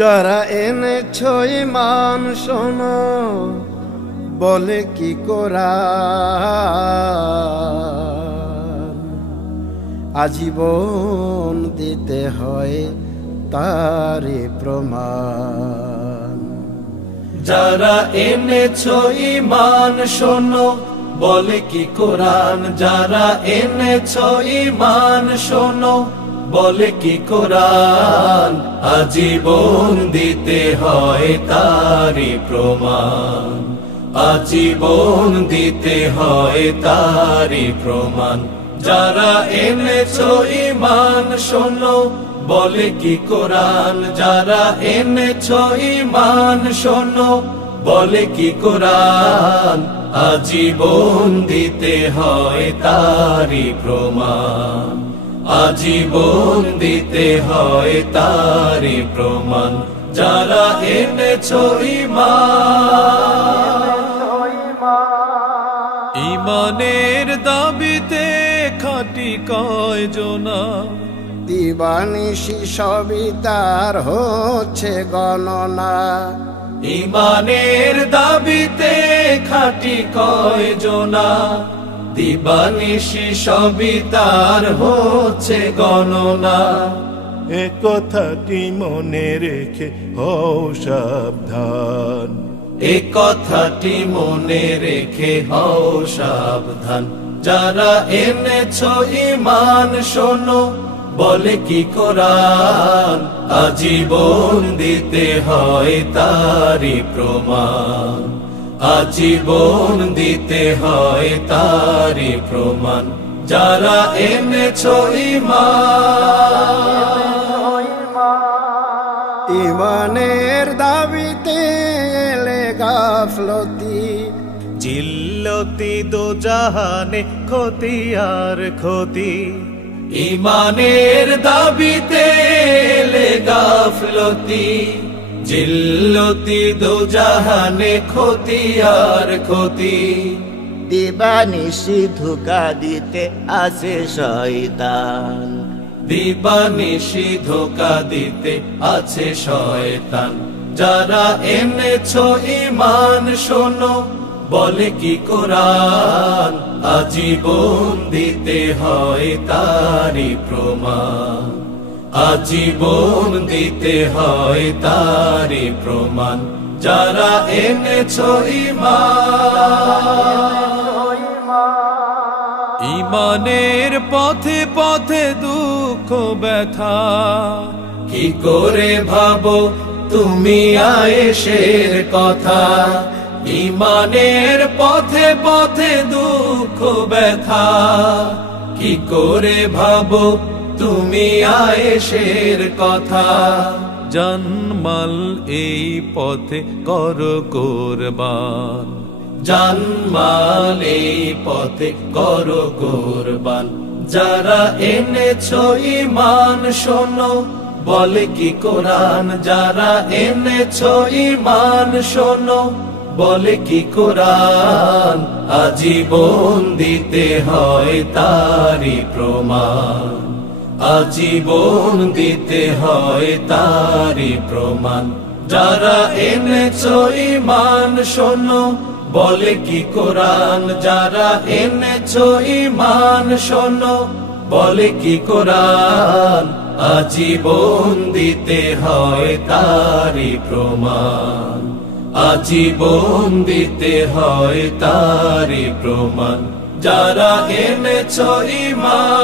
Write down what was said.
যারা এনেছো ঈমান শোনো, বলে কি কোরআন, আজীবন দিতে হয় তারে প্রমাণ। যারা এনেছো ঈমান শোনো, বলে কি কোরআন। যারা এনেছো ঈমান শোনো, বলে কি কোরআন, আজীবন দিতে হয় তারি প্রমাণ। আজীবন দিতে হয় তারি প্রমাণ। যারা এনেছো ঈমান শোনো, বলে কি কোরআন। যারা এনেছো ঈমান শোনো, বলে কি কোরআন, আজীবন দিতে হয় তারি প্রমাণ। আজীবন দিতে হয় তারি প্রমাণ। যারা এনেছো ঈমান, ঈমানের দাবিতে খাঁটি কয়জনা, দিবানিশি সবই তার হচ্ছে গণনা। ঈমানের দাবিতে খাঁটি কয়জনা, দিবানিশি সবই তার হচ্ছে গণনা। এ কথাটি মনে রেখে হও সাবধান। এ কথাটি মনে রেখে হও সাবধান। যারা এনেছো ঈমান শোনো, বলে কি কোরআন, আজীবন দিতে হয় তারি প্রমাণ। আজীবন দিতে হয় তারি প্রমাণ। যারা এনেছো ঈমান, ঈমানের দাবিতে এলে গাফলতি, জিল্লতি দোজাহানে ক্ষতি আর ক্ষতি। ঈমানের দাবিতে এলে গাফলতি, জিল্লতি দোজাহানে ক্ষতি আর ক্ষতি। দিবানিশি ধোঁকা দিতে আসে শয়তান। দিবানিশি ধোঁকা দিতে আছে শয়তান। যারা এনেছো ঈমান শোনো, বলে কি কোরআন, আজীবন দিতে হয় তারি প্রমাণ। আজীবন দিতে হয় তারি প্রমাণ। যারা এনেছো ঈমান, ঈমানের পথে পথে দুঃখ ব্যথা, কি করে ভাবো তুমি আয়েশের কথা। ঈমানের পথে পথে দুঃখ ব্যথা, কি করে ভাবো তুমি আয়েশের কথা। জানমাল এই পথে কর কোরবান। জানমাল এই পথে করো কোরবান। যারা এনেছো ঈমান শোনো, বলে কি কোরআন। যারা এনেছো ঈমান শোনো, বলে কি কোরআন, আজীবন দিতে হয় তারি প্রমাণ। আজীবন দিতে হয় তারি প্রমাণ। যারা এনেছো ঈমান শোনো, বলে কি কোরআন। যারা এনেছো ঈমান শোনো, বলে কি কোরআন, আজীবন দিতে হয় তারি প্রমাণ। আজীবন দিতে হয় তারি প্রমাণ। যারা এনেছো ঈমান।